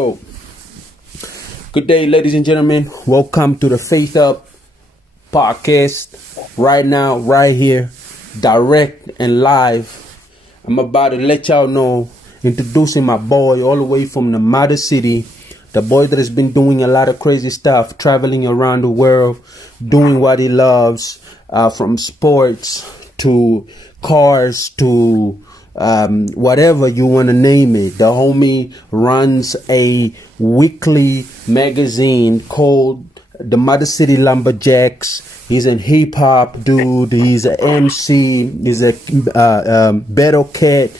go. Good day, ladies and gentlemen. Welcome to the FaithUp podcast. Right now, right here, direct and live. I'm about to let y'all know, introducing my boy all the way from the mother city. The boy that has been doing a lot of crazy stuff, traveling around the world, doing what he loves, from sports to cars to whatever you want to name it. The homie runs a weekly magazine called the Mother City Lumberjacks. He's a hip hop dude. He's an MC. He's a battle cat.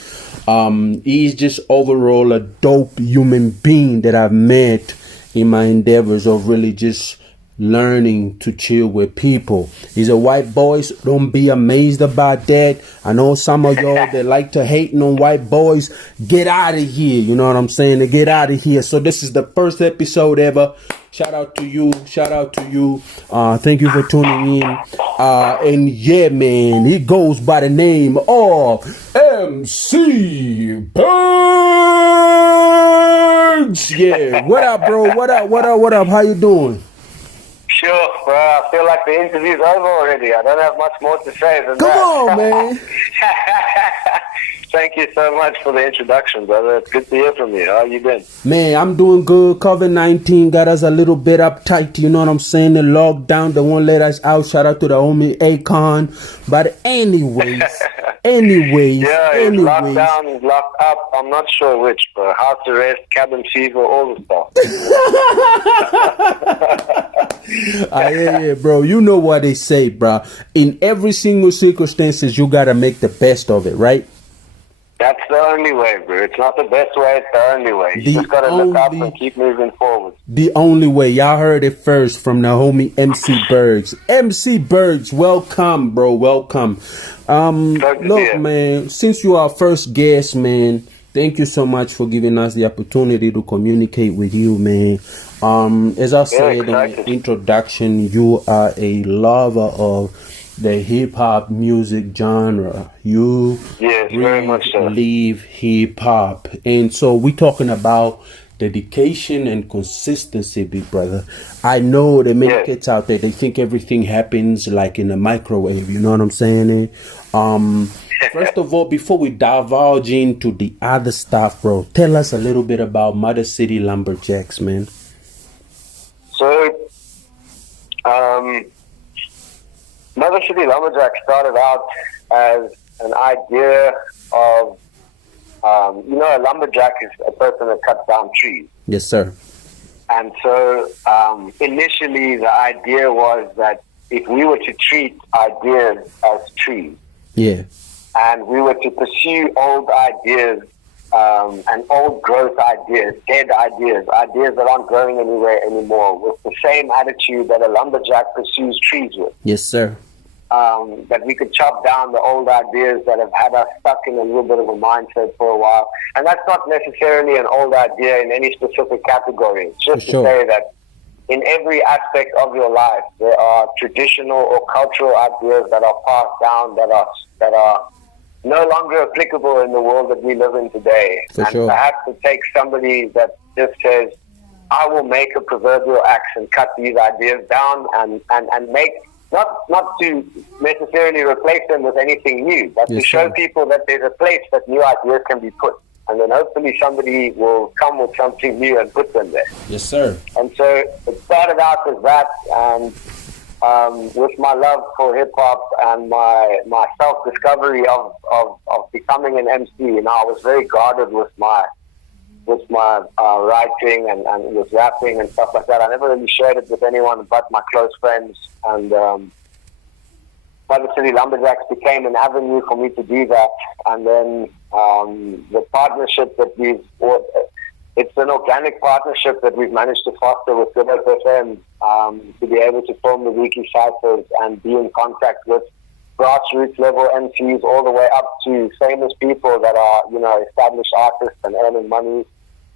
He's just overall a dope human being that I've met in my endeavors of really just learning to chill with people. He's a white boy, so don't be amazed about that. I know some of y'all that like to hate on white boys. Get out of here. You know what I'm saying? To get out of here. So this is the first episode ever. Shout out to you. Shout out to you. Thank you for tuning in. And yeah, man, he goes by the name of MC BURGZ. Yeah. What up, bro? What up? How you doing? Sure, bro. I feel like the interview's over already. I don't have much more to say than that. Come on, man. Thank you so much for the introduction, brother. It's good to hear from you. How you been? Man, I'm doing good. COVID-19 got us a little bit uptight. You know what I'm saying? The lockdown, they won't let us out. Shout out to the homie Akon. But anyways. Yeah, locked down, locked up. I'm not sure which, bro. House arrest, cabin fever, all the stuff. Yeah, bro. You know what they say, bro. In every single circumstances, you gotta make the best of it, right? That's the only way, bro. It's not the best way, it's the only way. You just gotta look up and keep moving forward. The only way. Y'all heard it first from the homie MC BURGZ. MC BURGZ, welcome, bro. Welcome. Look, man, since you are our first guest, man, thank you so much for giving us the opportunity to communicate with you, man. As I said in the introduction, you are a lover of the hip-hop music genre. You very much so. Leave hip-hop. And so we're talking about dedication and consistency, big brother. I know that many kids out there, they think everything happens like in a microwave. You know what I'm saying? First of all, before we divulge into the other stuff, bro, tell us a little bit about Mother City Lumberjacks, man. So, Mother City Lumberjacks started out as an idea of, a lumberjack is a person that cuts down trees. Yes, sir. And so, initially, the idea was that if we were to treat ideas as trees, and we were to pursue old ideas, and old growth ideas, dead ideas that aren't growing anywhere anymore, with the same attitude that a lumberjack pursues trees with. Yes, sir. That we could chop down the old ideas that have had us stuck in a little bit of a mindset for a while. And that's not necessarily an old idea in any specific category. It's just to say that in every aspect of your life, there are traditional or cultural ideas that are passed down that are no longer applicable in the world that we live in today. Perhaps it takes somebody that just says, I will make a proverbial axe and cut these ideas down and make, not to necessarily replace them with anything new, but to show people that there's a place that new ideas can be put. And then hopefully somebody will come with something new and put them there. Yes, sir. And so it started out as that, and with my love for hip-hop and my self-discovery of becoming an MC, I was very guarded with my writing and with rapping and stuff like that. I never really shared it with anyone but my close friends. And Mother City Lumberjacks became an avenue for me to do that. And then the partnership that it's an organic partnership that we've managed to foster with DaFaith to be able to form the weekly cyphers and be in contact with grassroots level MCs all the way up to famous people that are, established artists and earning money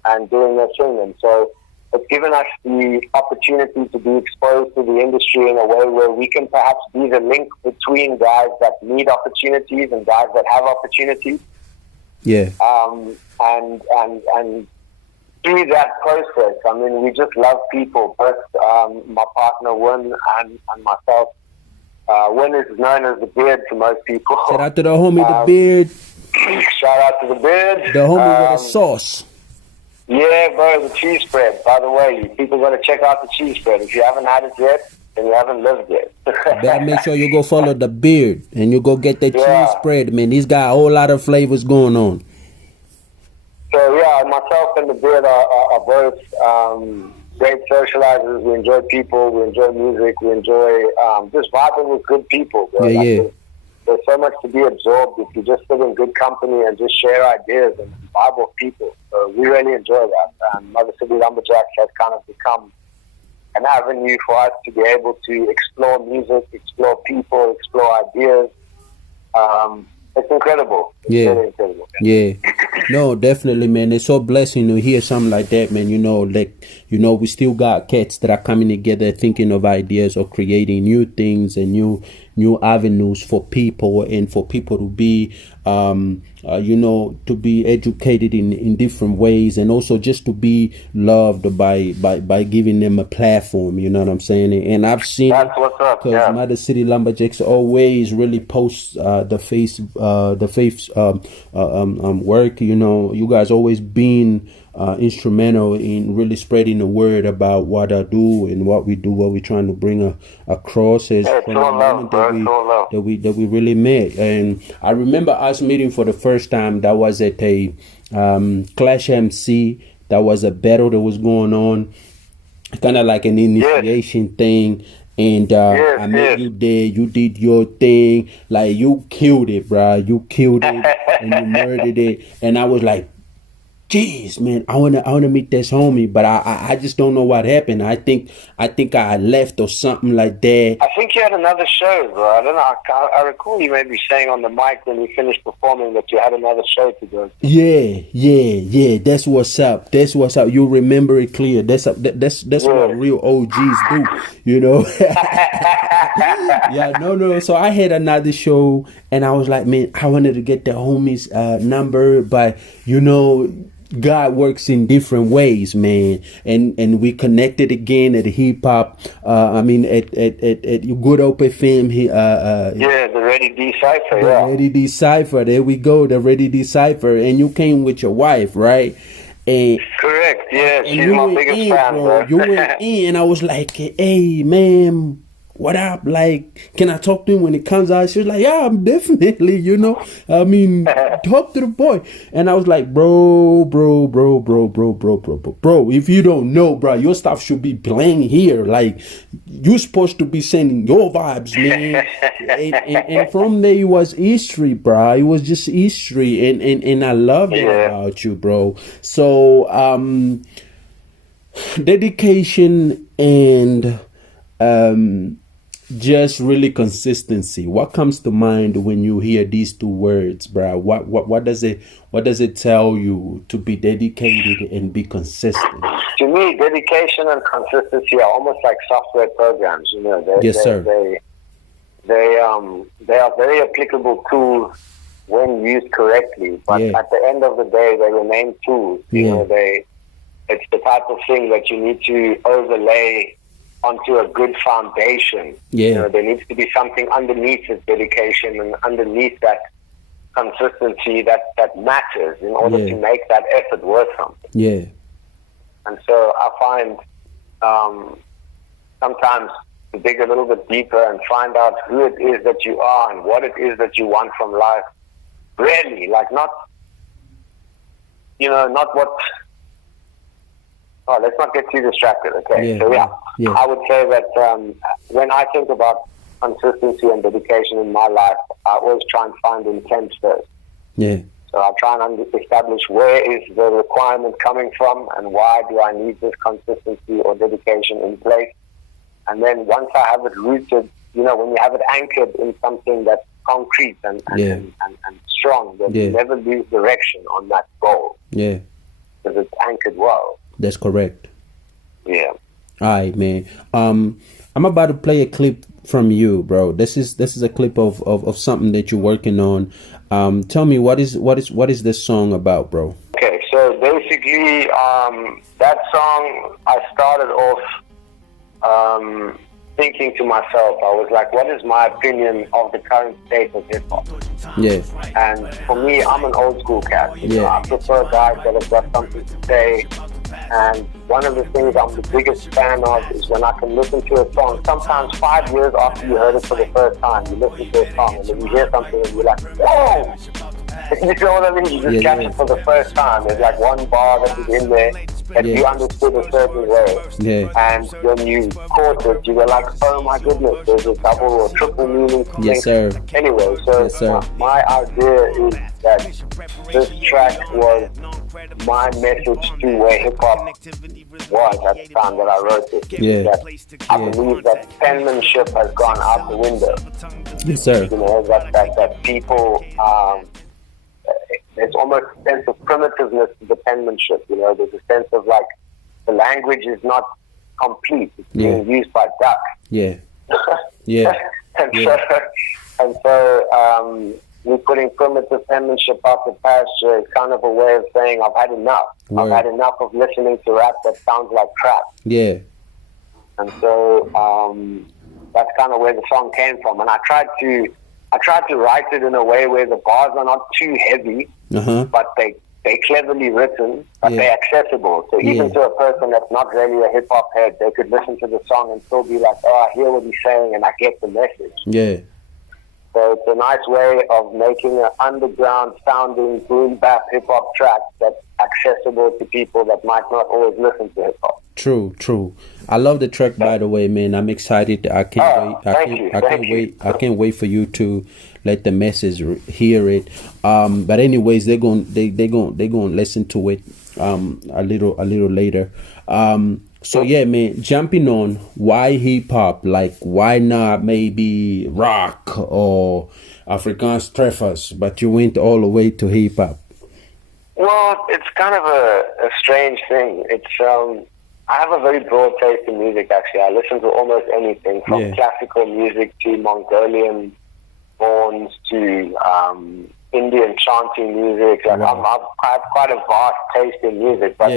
and doing their thing. And so it's given us the opportunity to be exposed to the industry in a way where we can perhaps be the link between guys that need opportunities and guys that have opportunities. Yeah. And see that process. I mean, we just love people. Both my partner Win and myself. Win is known as the Beard to most people. Shout out to the homie, the Beard. Shout out to the Beard. The homie with the sauce. Yeah, bro, the cheese spread. By the way, people got to check out the cheese spread. If you haven't had it yet, then you haven't lived yet. Better make sure you go follow the Beard and you go get that cheese spread, man. He's got a whole lot of flavors going on. So yeah, myself and the Beard are both great socializers. We enjoy people. We enjoy music. We enjoy just vibing with good people. Bro. Yeah. There's so much to be absorbed if you just sit in good company and just share ideas and vibe with people. So we really enjoy that. And Mother City Lumberjacks has kind of become an avenue for us to be able to explore music, explore people, explore ideas. It's incredible. It's really incredible. Yeah. No, definitely, man. It's so blessing to hear something like that, man. We still got cats that are coming together thinking of ideas or creating new things and new avenues for people and for people to be to be educated in different ways, and also just to be loved by giving them a platform, you know what I'm saying? And I've seen that's what's up, because Mother City Lumberjacks always really post the faith's work. You guys always been instrumental in really spreading the word about what I do and what we do, what we're trying to bring across as from the moment that we really met. And I remember us meeting for the first time. That was at a Clash MC. That was a battle that was going on, kind of like an initiation thing. And I met you there. You did your thing. Like, you killed it, bro. You killed it and you murdered it. And I was like, jeez, man, I wanna meet this homie, but I just don't know what happened. I think I left or something like that. I think you had another show, bro. I don't know. I recall you maybe saying on the mic when you finished performing that you had another show to do. Yeah. That's what's up. You remember it clear. That's what real OGs do, you know. Yeah, no. So I had another show, and I was like, man, I wanted to get the homie's number, but God works in different ways, man, and we connected again at hip hop. At Good Open Fam. The Ready Decipher. Ready Decipher. There we go. The Ready Decipher, and you came with your wife, right? And correct. Yeah, she's my biggest fan, bro. You went in, and I was like, hey, man, what up? Like, can I talk to him when he comes out? She was like, yeah, I'm definitely, talk to the boy. And I was like, bro, if you don't know, bro, your stuff should be playing here. Like, you're supposed to be sending your vibes, man. and from there, it was history, bro. It was just history. And I love it about you, bro. So, dedication and just really consistency. What comes to mind when you hear these two words, bro? What does it tell you to be dedicated and be consistent? To me, dedication and consistency are almost like software programs. Yes, sir. They are very applicable tools when used correctly. But at the end of the day, they remain tools. It's the type of thing that you need to overlay onto a good foundation. There needs to be something underneath this dedication and underneath that consistency that matters in order to make that effort worth something. And so I find sometimes to dig a little bit deeper and find out who it is that you are and what it is that you want from life. Really, like not what. Oh, let's not get too distracted, okay? I would say that when I think about consistency and dedication in my life, I always try and find intent first. So I try and establish where is the requirement coming from and why do I need this consistency or dedication in place. And then once I have it rooted, when you have it anchored in something that's concrete and strong, then you never lose direction on that goal. Because it's anchored well. That's correct. Yeah. All right, man. I'm about to play a clip from you, bro. This is a clip of something that you're working on. Tell me what is this song about, bro? Okay, so there's basically, that song, I started off thinking to myself, I was like, what is my opinion of the current state of hip-hop? Yeah. And for me, I'm an old school cat. You know, I prefer guys that have got something to say. And one of the things I'm the biggest fan of is when I can listen to a song, sometimes 5 years after you heard it for the first time, you listen to a song and then you hear something and you're like, whoa! You know what I mean? You just catch it for the first time. There's like one bar that is in there that you understood a certain way. Yeah. And when you caught it, you were like, oh my goodness, there's a double or triple meaning. Yes, sir. Anyway, so my idea is that this track was my message to where hip-hop was at the time that I wrote it. Yeah. That I believe that penmanship has gone out the window. Yes, sir. You know, that people... there's almost a sense of primitiveness to the penmanship. You know, there's a sense of like the language is not complete. It's being used by ducks. Yeah. Yeah. and so me putting primitive penmanship out the pasture is kind of a way of saying I've had enough. I've had enough of listening to rap that sounds like crap. Yeah. And so that's kind of where the song came from. And I tried to write it in a way where the bars are not too heavy, but they're cleverly written, but they're accessible. So even to a person that's not really a hip-hop head, they could listen to the song and still be like, oh, I hear what he's saying and I get the message. Yeah. So it's a nice way of making an underground-sounding boom-bap hip-hop track that's accessible to people that might not always listen to hip-hop. True. I love the track, by the way, man. I'm excited. I can't wait for you to let the masses hear it. But anyways, they're going to listen to it a little later. So yeah, man, jumping on why hip hop, like why not maybe rock or Afrikaans treffers, but you went all the way to hip hop. Well, it's kind of a strange thing. It's I have a very broad taste in music, actually. I listen to almost anything from classical music to Mongolian horns to Indian chanting music. Like I have quite a vast taste in music. But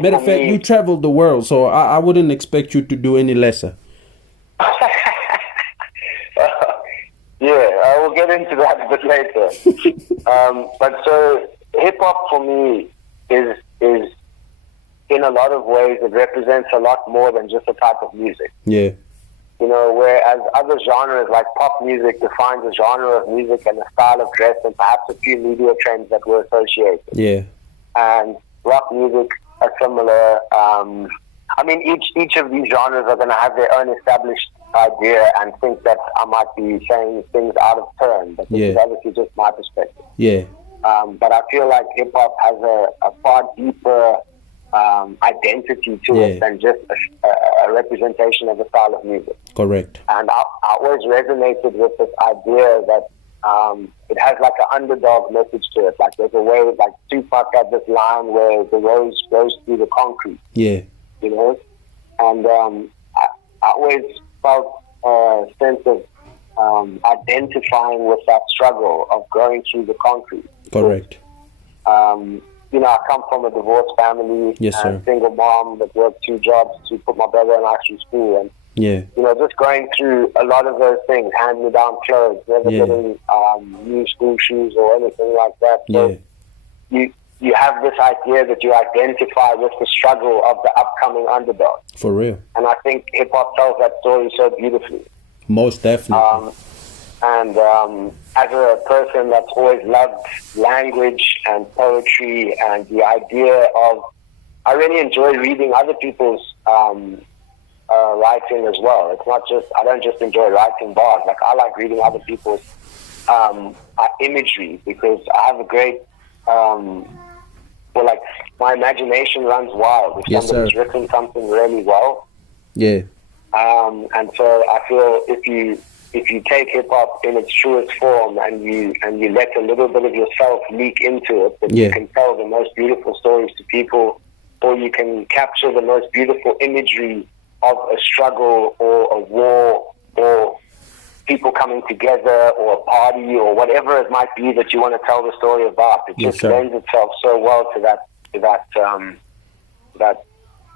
matter of fact, you traveled the world, so I wouldn't expect you to do any lesser. I will get into that a bit later. But so hip-hop for me is in a lot of ways, it represents a lot more than just a type of music. Yeah. You know, whereas other genres like pop music defines a genre of music and a style of dress and perhaps a few media trends that were associated. Yeah. And rock music are similar. I mean, each of these genres are going to have their own established idea and think that I might be saying things out of turn, but this is obviously just my perspective. Yeah. But I feel like hip-hop has a far deeper identity to it than just a representation of a style of music. Correct. And I always resonated with this idea that it has like an underdog message to it. Like there's a way, like Tupac had this line where the rose goes through the concrete. Yeah. You know? And I always felt a sense of identifying with that struggle of going through the concrete. Correct. You know, I come from a divorced family, and single mom that worked 2 jobs to put my brother in actual school, and you know, just going through a lot of those things, hand-me-down clothes, never getting new school shoes or anything like that. So you have this idea that you identify with the struggle of the upcoming underdog. For real. And I think hip hop tells that story so beautifully. Most definitely. And as a person that's always loved language and poetry and the idea of, I really enjoy reading other people's writing as well. It's not just, I don't just enjoy writing bars. Like I like reading other people's imagery because I have a great, like my imagination runs wild. If somebody's written something really well. Yeah. And so I feel if you take hip hop in its truest form and you let a little bit of yourself leak into it, then you can tell the most beautiful stories to people, or you can capture the most beautiful imagery of a struggle or a war or people coming together or a party or whatever it might be that you want to tell the story about. It just lends itself so well to that that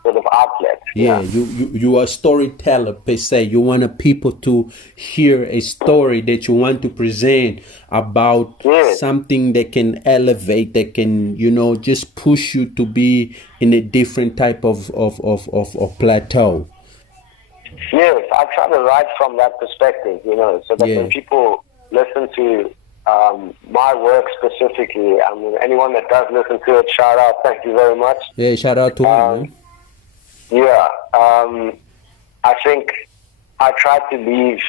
sort of outlet. Yeah, you are a storyteller per se. You want people to hear a story that you want to present about something that can elevate, that can, just push you to be in a different type of plateau. Yes, I try to write from that perspective, so that when people listen to my work specifically, I mean, anyone that does listen to it, shout out, thank you very much. Yeah, shout out to him, man. I think I try to leave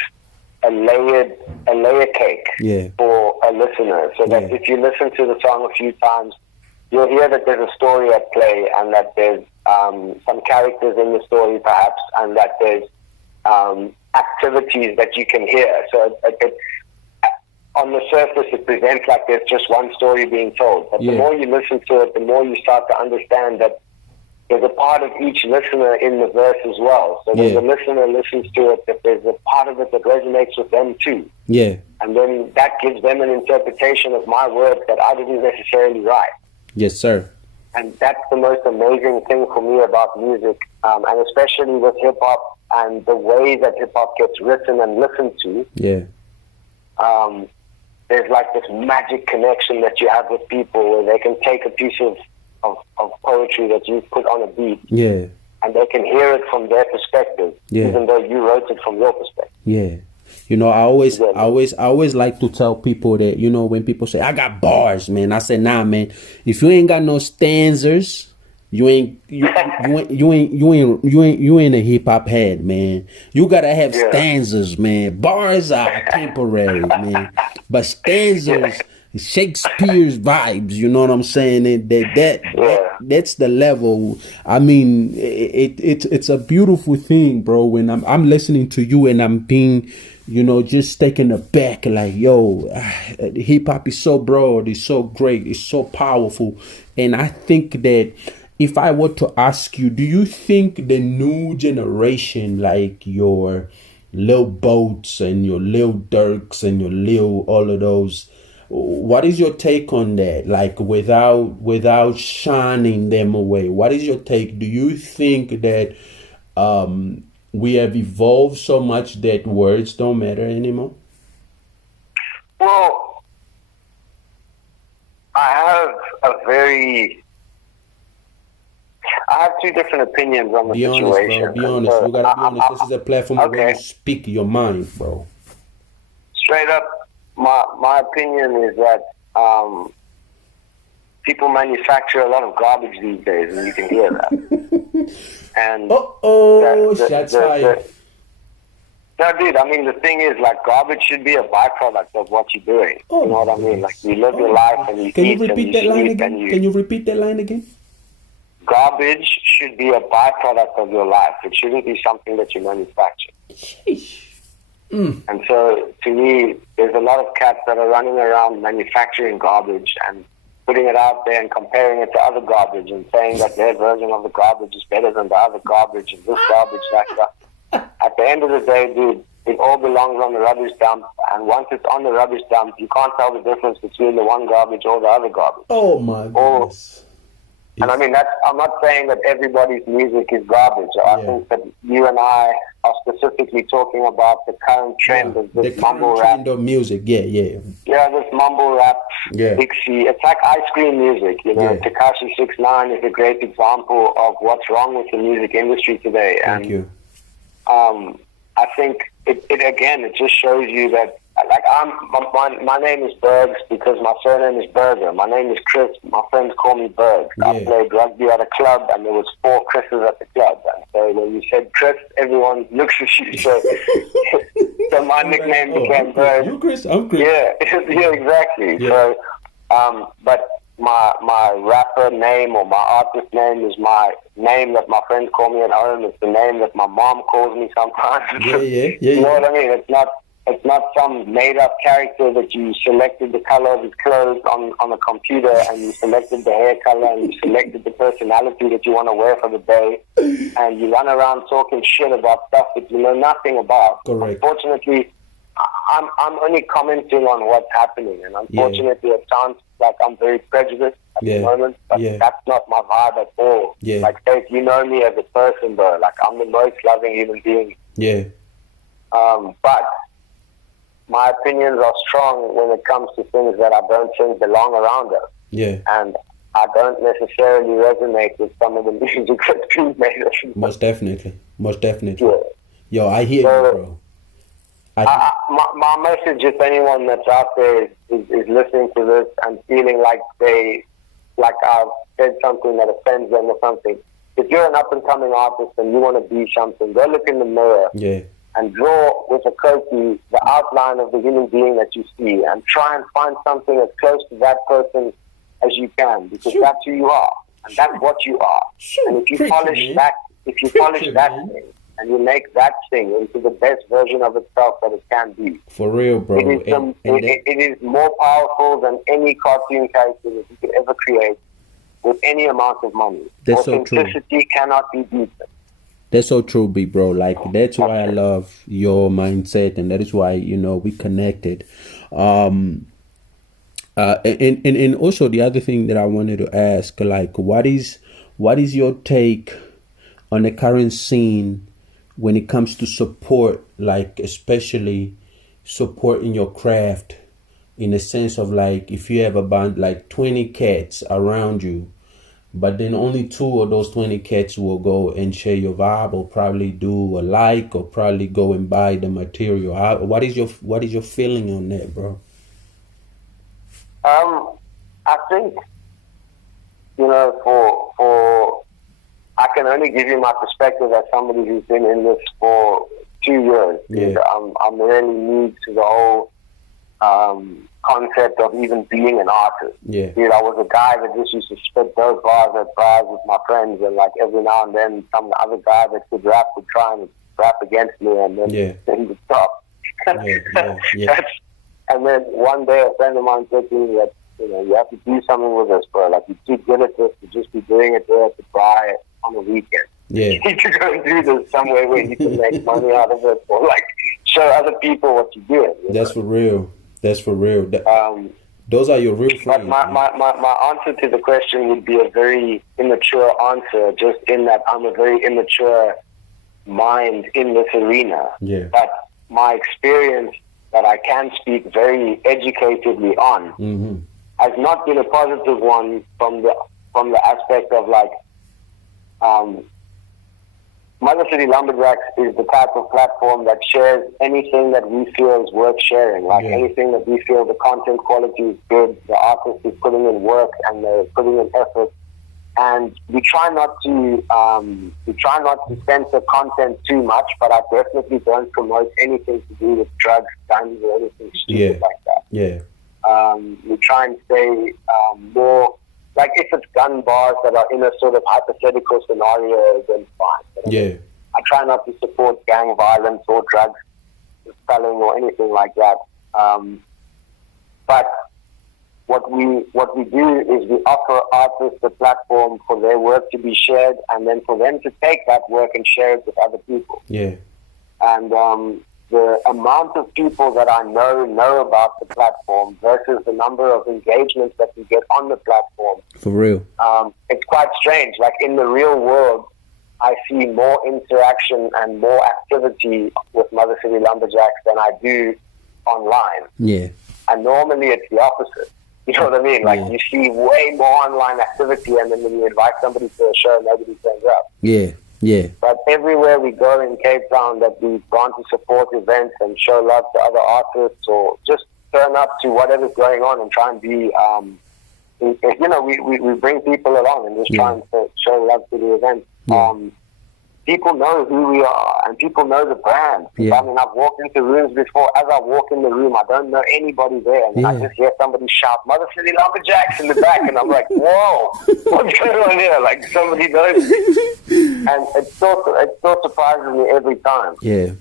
a layer cake for a listener, so that if you listen to the song a few times, you'll hear that there's a story at play, and that there's some characters in the story perhaps, and that there's activities that you can hear. So on the surface, it presents like there's just one story being told. But the more you listen to it, the more you start to understand that there's a part of each listener in the verse as well. So when the listener listens to it, that there's a part of it that resonates with them too. Yeah. And then that gives them an interpretation of my work that I didn't necessarily write. Yes, sir. And that's the most amazing thing for me about music, and especially with hip-hop and the way that hip-hop gets written and listened to. Yeah. There's like this magic connection that you have with people where they can take a piece of poetry that you put on a beat, and they can hear it from their perspective, even though you wrote it from your perspective. Yeah. I always like to tell people that, when people say, I got bars, man, I say, nah, man, if you ain't got no stanzas, you ain't a hip hop head, man. You gotta have stanzas, man. Bars are temporary, man, but stanzas, Shakespeare's vibes. You know what I'm saying? And that's the level. I mean, it's a beautiful thing, bro. When I'm listening to you and I'm being, just taken aback, like, yo, hip hop is so broad, it's so great, it's so powerful, and I think that. If I were to ask you, do you think the new generation, like your Lil Boats and your Lil Durks and your Lil all of those, what is your take on that? Like without shining them away, what is your take? Do you think that we have evolved so much that words don't matter anymore? Well, I have two different opinions on the situation. Be honest, bro. You gotta be honest. This is a platform where you speak your mind, bro. Straight up, my opinion is that people manufacture a lot of garbage these days, and you can hear that. And shots fired. No, dude, I mean, the thing is, like, garbage should be a byproduct of what you're doing. You know what I mean? Like, you live your life and you eat and you sleep and you... Can you repeat that line again? Garbage should be a byproduct of your life. It shouldn't be something that you manufacture. And so, to me, there's a lot of cats that are running around manufacturing garbage and putting it out there and comparing it to other garbage and saying that their version of the garbage is better than the other garbage and this garbage, that stuff. At the end of the day, dude, it all belongs on the rubbish dump, and once it's on the rubbish dump, you can't tell the difference between the one garbage or the other garbage. Oh my goodness. And I mean, I'm not saying that everybody's music is garbage. I think that you and I are specifically talking about the current trend of this mumble rap. Trend of music, Yeah, this mumble rap, Dixie. It's like ice cream music, Tekashi 6ix9ine is a great example of what's wrong with the music industry today. Thank you. I think it just shows you that, like, my name is BURGZ because my surname is Burger. My name is Chris. My friends call me BURGZ. I played rugby at a club, and there was 4 Chris's at the club. And so when you said Chris, everyone looks at you. So my nickname became BURGZ. You Chris, I'm Chris. Yeah, exactly. Yeah. So, but my rapper name or my artist name is my name that my friends call me at home. It's the name that my mom calls me sometimes. You know what I mean? It's not some made-up character that you selected the color of his clothes on a computer, and you selected the hair color, and you selected the personality that you want to wear for the day, and you run around talking shit about stuff that you know nothing about. Correct. Unfortunately, I'm only commenting on what's happening, and unfortunately it sounds like I'm very prejudiced, at the moment, but that's not my vibe at all. Yeah. Like, Faith, you know me as a person, bro. Like, I'm the most loving human being. Yeah. But my opinions are strong when it comes to things that I don't think belong around us. Yeah. And I don't necessarily resonate with some of the music that's being made. Most definitely. Yeah. Yo, I hear you, bro. My message, if anyone that's out there is listening to this and feeling like I've said something that offends them or something, if you're an up-and-coming artist and you want to be something, go look in the mirror and draw with a Koki the outline of the human being that you see, and try and find something as close to that person as you can, because that's who you are, and that's what you are. And if you polish that thing, and you make that thing into the best version of itself that it can be. For real, bro. It is more powerful than any cartoon character that you could ever create with any amount of money. That's so true. Authenticity cannot be beaten. That's so true, big bro. Like, that's why I love your mindset, and that is why, we connected. And also the other thing that I wanted to ask, like, what is your take on the current scene when it comes to support, like especially support in your craft, in the sense of, like, if you have about like 20 cats around you, but then only 2 of those 20 cats will go and share your vibe, or probably do a like, or probably go and buy the material. What is your feeling on that, bro? I think, for I can only give you my perspective as somebody who's been in this for 2 years. Yeah. I'm really new to the whole concept of even being an artist. Yeah. Dude, I was a guy that just used to spit those bars at bars with my friends, and like every now and then some other guy that could rap would try and rap against me, and then he would stop. Yeah. And then one day a friend of mine said to me that, you have to do something with this, bro. Like, you're too good at this to just be doing it there to buy it on the weekend. Yeah. You need to go and do this somewhere where you can make money out of it, or like show other people what you're doing. That's for real. Those are your real friends. But my answer to the question would be a very immature answer, just in that I'm a very immature mind in this arena. Yeah. But my experience that I can speak very educatedly on has not been a positive one from the aspect of, like, Mother City Lumberjacks is the type of platform that shares anything that we feel is worth sharing. Like, anything that we feel the content quality is good, the artist is putting in work and they're putting in effort. And we try not to censor content too much, but I definitely don't promote anything to do with drugs, guns, or anything stupid like that. Yeah. We try and stay more, like, if it's gun bars that are in a sort of hypothetical scenario, then fine. But I try not to support gang violence or drugs selling or anything like that. But what we do is we offer artists a platform for their work to be shared, and then for them to take that work and share it with other people. Yeah. And the amount of people that I know about the platform versus the number of engagements that we get on the platform. For real. It's quite strange. Like, in the real world, I see more interaction and more activity with Mother City Lumberjacks than I do online. Yeah. And normally it's the opposite. You know what I mean? Like, you see way more online activity, and then when you invite somebody to a show, nobody turns up. Yeah. Yeah. But everywhere we go in Cape Town that we've gone to support events and show love to other artists, or just turn up to whatever's going on and try and be, we bring people along and just try and show love to the event. People know who we are, and people know the brand. Yeah. I mean, I've walked into rooms before. As I walk in the room, I don't know anybody there, and then I just hear somebody shout, "Mother City Lumberjacks" in the back, and I'm like, "Whoa, what's going on here?" Like, somebody knows me. And it still surprises me every time. Yeah.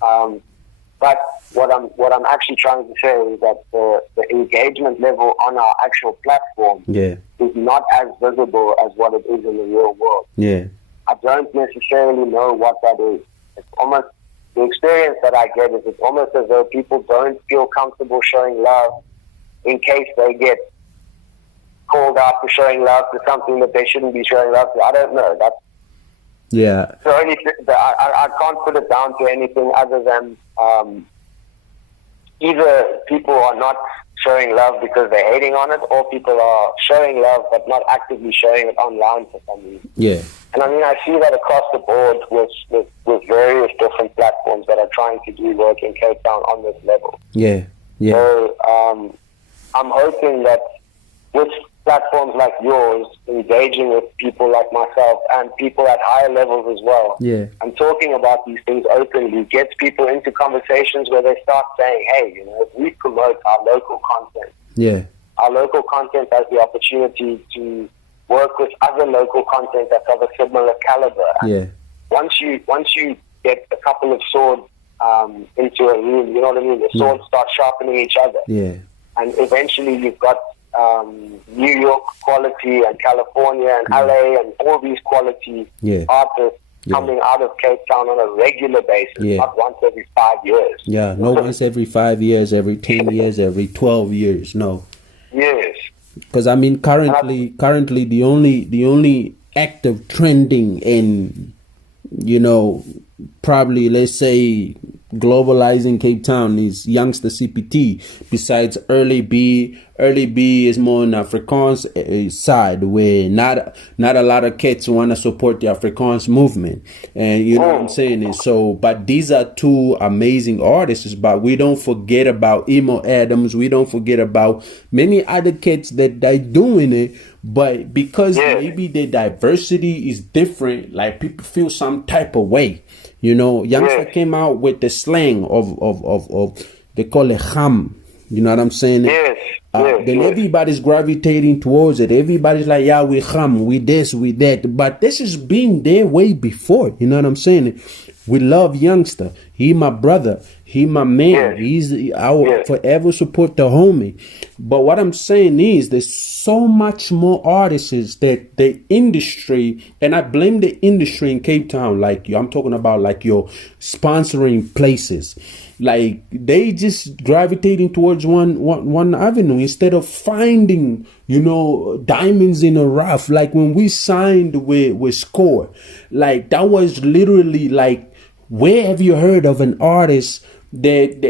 But what I'm actually trying to say is that the engagement level on our actual platform is not as visible as what it is in the real world. Yeah. I don't necessarily know what that is. It's almost, the experience that I get is, it's almost as though people don't feel comfortable showing love in case they get called out for showing love to something that they shouldn't be showing love to. I don't know. That's the only I can't put it down to anything other than either people are not showing love because they're hating on it, or people are showing love but not actively showing it online for some reason. Yeah. And I mean, I see that across the board with various different platforms that are trying to do work in Cape Town on this level. Yeah. Yeah. So I'm hoping that with platforms like yours, engaging with people like myself and people at higher levels as well, yeah, and talking about these things openly gets people into conversations where they start saying, hey, you know, if we promote our local content, yeah, our local content has the opportunity to work with other local content that's of a similar caliber. Yeah. Once you get a couple of swords into a room, you know what I mean? The swords start sharpening each other. Yeah. And eventually you've got New York quality and California and LA and all these quality artists coming out of Cape Town on a regular basis, not once every 5 years. Yeah, no once every 5 years, every 10 years, every 12 years, no. Yes. Because I mean, currently the only active trending in, you know, probably let's say globalizing Cape Town is Youngster CPT. Besides Early B is more on Afrikaans side, where not a lot of kids want to support the Afrikaans movement, and you know what I'm saying. And so, but these are two amazing artists. But we don't forget about Emo Adams. We don't forget about many other kids that are doing it. But because maybe the diversity is different, like people feel some type of way. You know, Youngster came out with the slang of they call it ham. You know what I'm saying? Then everybody's gravitating towards it. Everybody's like, yeah, we ham, we this, we that. But this has been there way before. You know what I'm saying? We love Youngster. He my brother. He my man. I will forever support the homie. But what I'm saying is there's so much more artists that the industry, and I blame the industry in Cape Town, like I'm talking about like your sponsoring places. Like they just gravitating towards one avenue instead of finding, you know, diamonds in a rough. Like when we signed with Score, like that was literally like, where have you heard of an artist that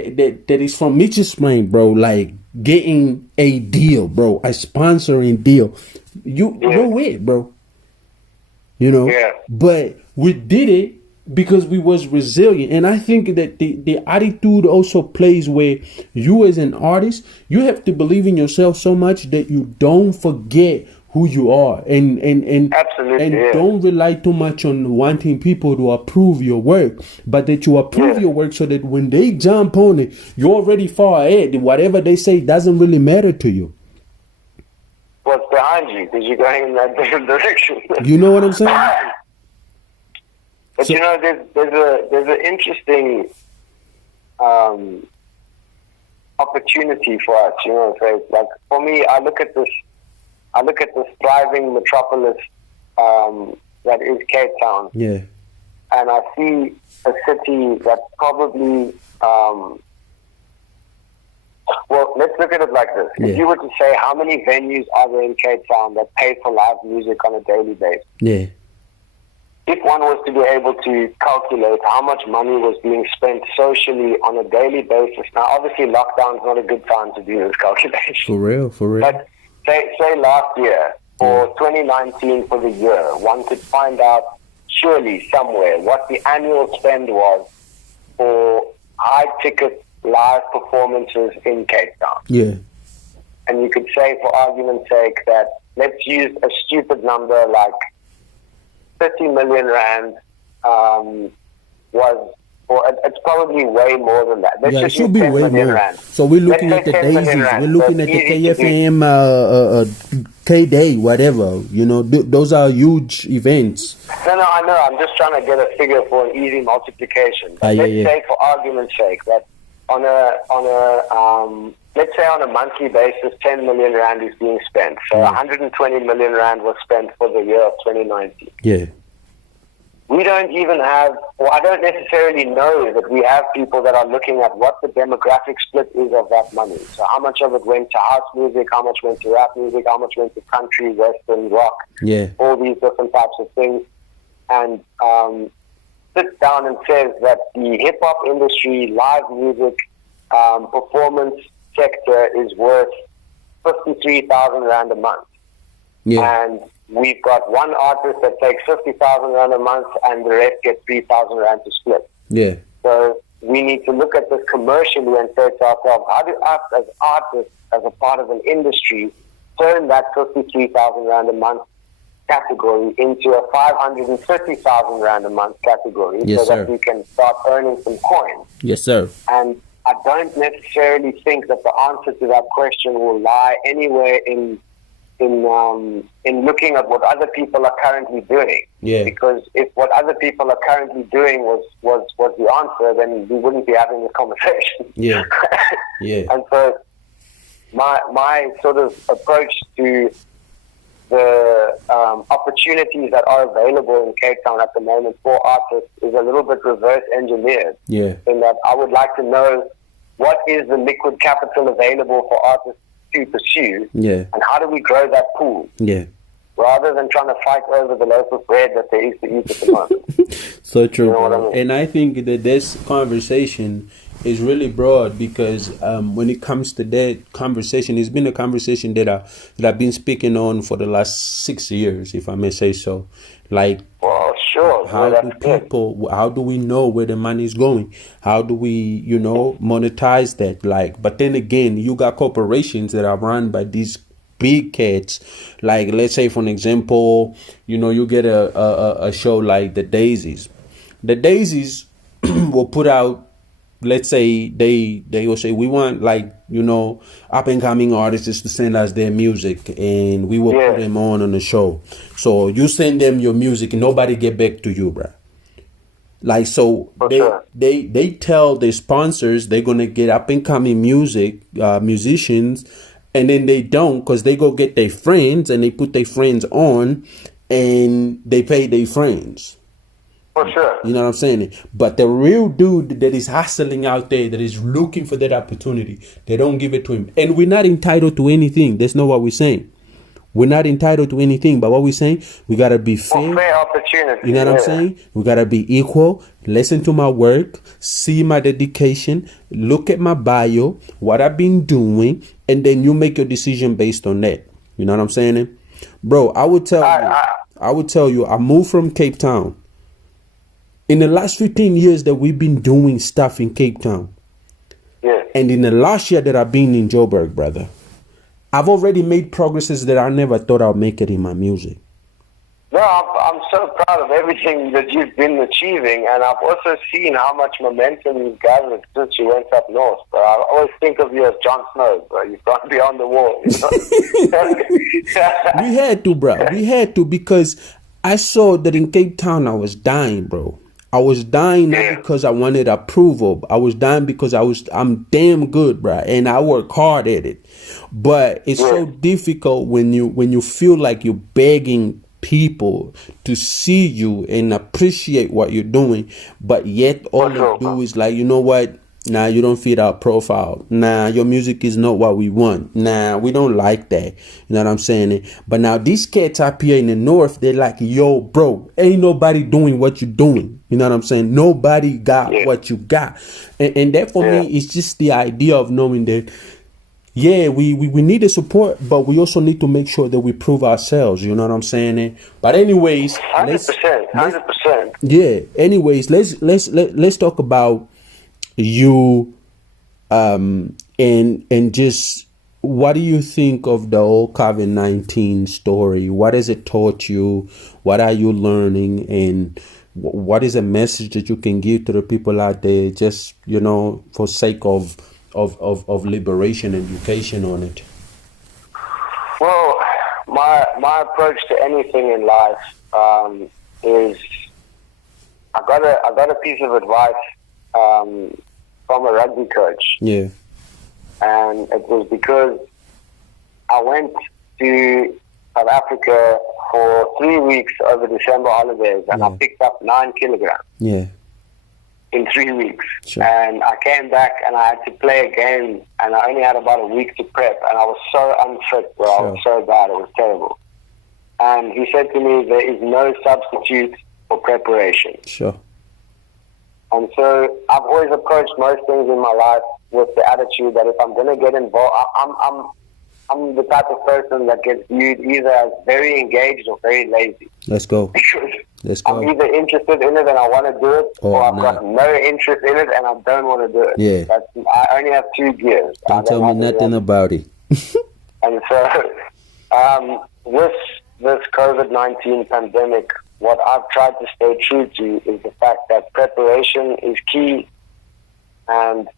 is from Mitchell's Plain, bro, like getting a deal, bro, a sponsoring deal? You know it, bro. You know? Yeah. But we did it because we was resilient. And I think that the attitude also plays where you as an artist, you have to believe in yourself so much that you don't forget who you are, and don't rely too much on wanting people to approve your work, but that you approve your work so that when they jump on it, you're already far ahead. Whatever they say doesn't really matter to you. What's behind you? Because you're going in that different direction. You know what I'm saying? But so, you know, there's an interesting opportunity for us. You know, so like for me, I look at this thriving metropolis that is Cape Town. Yeah. And I see a city that's probably, well, let's look at it like this. If you were to say how many venues are there in Cape Town that pay for live music on a daily basis? Yeah. If one was to be able to calculate how much money was being spent socially on a daily basis, now obviously lockdown's not a good time to do this calculation. For real. But say last year or 2019 for the year, one could find out surely somewhere what the annual spend was for high-ticket live performances in Cape Town. Yeah. And you could say, for argument's sake, that let's use a stupid number like 30 million rand was, or it's probably way more than that. Let's just it should be way more. Rand. So we're looking at the daisies, we're looking at the KFM, K-Day, whatever. You know, those are huge events. No, I know. I'm just trying to get a figure for an easy multiplication. Let's say, for argument's sake, that on a let's say on a monthly basis, 10 million rand is being spent. So 120 million rand was spent for the year of 2019. Yeah. we don't even have, or I don't necessarily know that we have people that are looking at what the demographic split is of that money. So how much of it went to house music, how much went to rap music, how much went to country, western, rock, all these different types of things. And sits down and says that the hip-hop industry, live music, performance sector is worth 53,000 Rand a month. Yeah. And we've got one artist that takes 50,000 Rand a month and the rest get 3,000 Rand to split. Yeah. So we need to look at this commercially and say to ourselves, how do us as artists, as a part of an industry, turn that 53,000 Rand a month category into a 530,000 Rand a month category, so that we can start earning some coins. Yes, sir. And I don't necessarily think that the answer to that question will lie anywhere in looking at what other people are currently doing. Yeah. Because if what other people are currently doing was the answer, then we wouldn't be having this conversation. Yeah. Yeah. And so my sort of approach to the opportunities that are available in Cape Town at the moment for artists is a little bit reverse engineered. Yeah. In that I would like to know what is the liquid capital available for artists to pursue, and how do we grow that pool? Yeah. Rather than trying to fight over the loaf of bread that they used to eat at the moment. So true. You know what I mean? And I think that this conversation is really broad because when it comes to that conversation, it's been a conversation that I've been speaking on for the last 6 years, if I may say so. Like, well, sure. How do we know where the money is going? How do we, monetize that? Like, but then again, you got corporations that are run by these big cats. Like, let's say, for an example, you get a show like The Daisies. The Daisies will put out, let's say they will say, we want up and coming artists to send us their music and we will put them on the show. So you send them your music and nobody get back to you, bruh. Like, so they tell their sponsors they're gonna get up and coming musicians, and then they don't, because they go get their friends and they put their friends on and they pay their friends. For sure. You know what I'm saying? But the real dude that is hustling out there, that is looking for that opportunity, they don't give it to him. And we're not entitled to anything. That's not what we're saying. We're not entitled to anything. But what we're saying, we got to be fair. Fair opportunity. You know what I'm saying? We got to be equal. Listen to my work. See my dedication. Look at my bio. What I've been doing. And then you make your decision based on that. You know what I'm saying? Bro, I would tell you, I moved from Cape Town. In the last 15 years that we've been doing stuff in Cape Town, and in the last year that I've been in Joburg, brother, I've already made progresses that I never thought I'd make it in my music. No, I'm so proud of everything that you've been achieving, and I've also seen how much momentum you've gathered since you went up north. But I always think of you as Jon Snow, bro. You've gone beyond the wall. We had to, bro. We had to, because I saw that in Cape Town I was dying, bro. I was dying not because I wanted approval. I was dying because I'm damn good, bro, and I work hard at it. But it's so difficult when you feel like you're begging people to see you and appreciate what you're doing, but yet all they do is like, you know what? Nah, you don't fit our profile. Nah, your music is not what we want. Nah, we don't like that. You know what I'm saying? But now these cats up here in the north, they're like, yo, bro, ain't nobody doing what you're doing. You know what I'm saying? Nobody got what you got. And that for me is just the idea of knowing that, we need the support, but we also need to make sure that we prove ourselves. You know what I'm saying? But anyways, 100%. Yeah. Anyways, let's talk about you and just what do you think of the whole COVID-19 story? What has it taught you? What are you learning? And what is a message that you can give to the people out there, just, for sake of liberation, education on it? Well, my approach to anything in life is I got a piece of advice from a rugby coach. Yeah. And it was because I went to South Africa for 3 weeks over December holidays, and I picked up 9 kilograms. Yeah. In 3 weeks. Sure. And I came back and I had to play a game, and I only had about a week to prep, and I was so unfit, bro. Sure. I was so bad. It was terrible. And he said to me, there is no substitute for preparation. Sure. And so I've always approached most things in my life with the attitude that if I'm going to get involved, I'm the type of person that gets viewed either as very engaged or very lazy. Let's go. Because Let's go. I'm either interested in it and I want to do it, or I've not. got no interest in it and I don't want to do it. Yeah. I only have 2 gears. Don't tell me nothing about it. And so, with this COVID-19 pandemic, what I've tried to stay true to is the fact that preparation is key, and